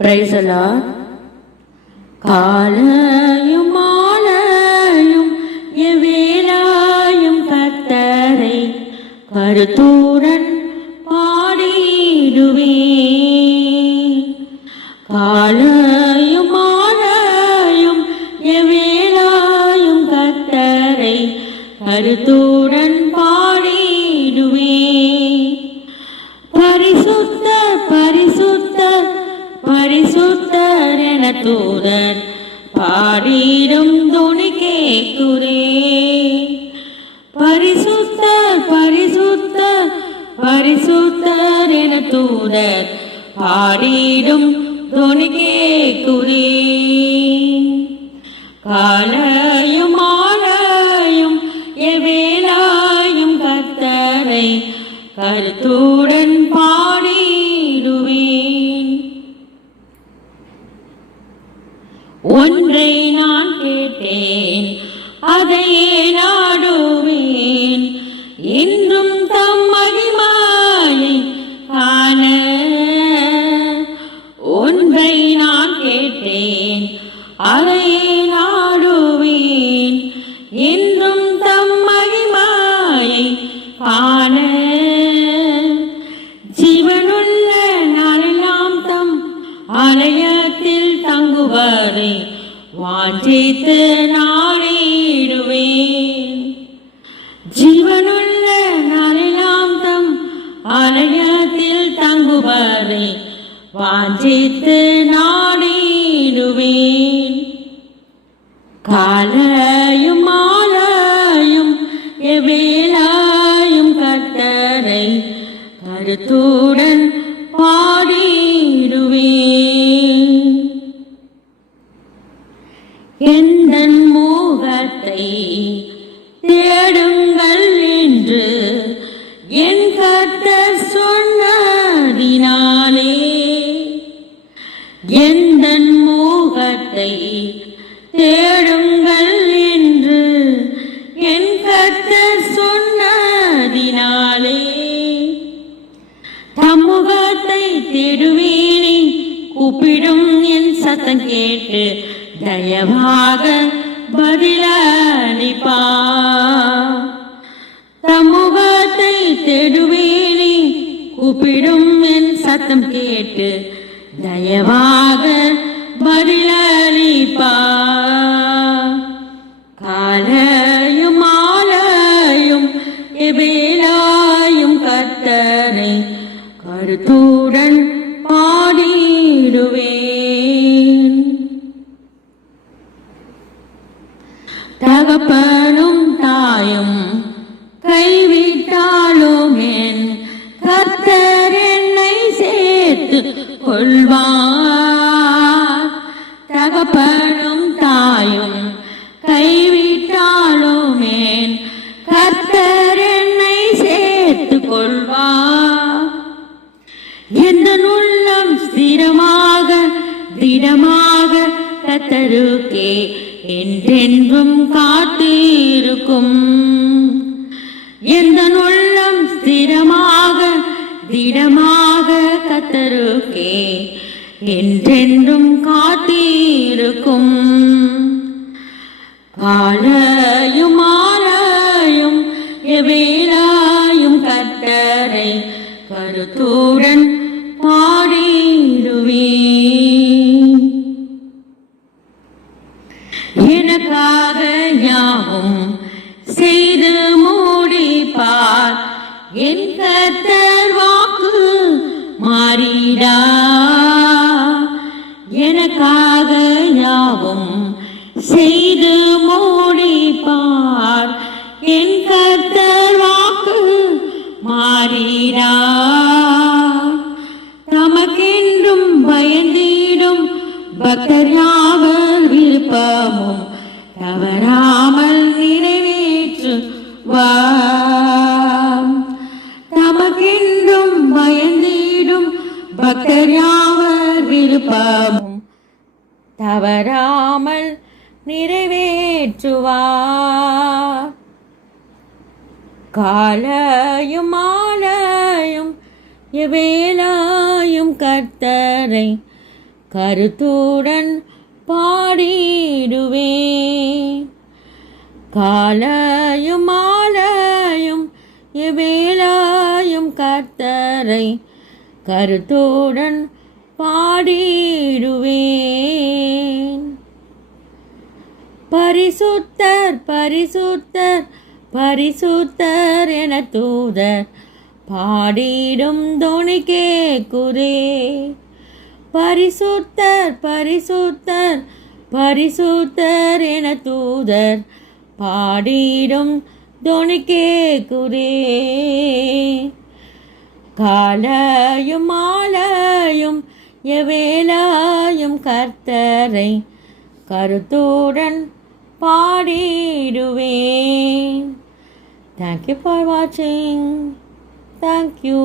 பிரைசலா காலையும் மாலையும் எவ்வேலாயும் கத்தரை கருத்துடன் பாடிடுவே காலையும் மாலையும் எவ்வேலாயும் கத்தரை கருத்துடன் பாடிடுவே தூதர் பாடிடும் துணி கேக்குரே பரிசுத்தர் பரிசுத்தர் பரிசுத்தர் என தூதர் பாடிடும் துணி கேக்குரே காலையும் மாலையும் எவேலாயும் கத்தரை கருத்துடன் பாடி கேட்டேன் நாடுவேன். என்றும் தம் மகிமாயை காண. ஜீவனுள்ள நாளெல்லாம் தம் ஆலயத்தில் தங்குவரை. வாஞ்சித்து நாடிடுவேன். ஜீவனுள்ள நாளெல்லாம் தம் ஆலயத்தில் தங்குவரை. வாஞ்சித்து நாடிடுவேன் காலையும் மாலையும் எவேலாயும் கத்தரை கருத்துடன் பாடிடுவேன். எந்த முகத்தை தேடுங்கள் என்று என் கர்த்தர் சொன்னதினாலே எந்த முகத்தை சத்தம் கேட்டு தயவாக பதிலளிப்பா. சமூகத்தை தெடுவேணி கூப்பிடும் என் சத்தம் கேட்டு தயவாக பதிலளிப்பா. காலையும் மாலையும் எபேலாயும் கத்தனை கருத்துடன் பாடிடுவேன். தகப்பனும் தாயும் கை கத்தருக்கே. என்றென்றும் காத்திருக்கும். எந்த உள்ளம் ஸ்திரமாக திடமாக கத்தருக்கே. என்றென்றும் காத்திருக்கும். காலையும் மாலையும் எவேலாயும் கத்தரை கருத்துடன் என் கத்தர் வாக்கு மாறிடா. எனக்காக யாவும் செய்து மூடிப்பார். என் கத்தர் வாக்கு மாறிடா. தமக்கென்றும் பயந்திடும் பக்தர் காலையும் மாலையும் எவேலாயும் கர்த்தரை கருத்துடன் பாடிடுவே காலையும் மாலையும் எவேலாயும் கர்த்தரை கருத்துடன் பாடிடுவேன். பரிசுத்தர் பரிசுத்தர் பரிசுத்தர் என தூதர் பாடிடும் தோணி கேக்குதே பரிசுத்தர் பரிசுத்தர் பரிசுத்தர் என தூதர் பாடிடும் தோணி கேக்குதே காலையும் மாலையும் எவேலாயும் கர்த்தரை கருத்துடன் பாடிடுவேன் தேங்க்யூ ஃபார் வாட்சிங் தேங்க்யூ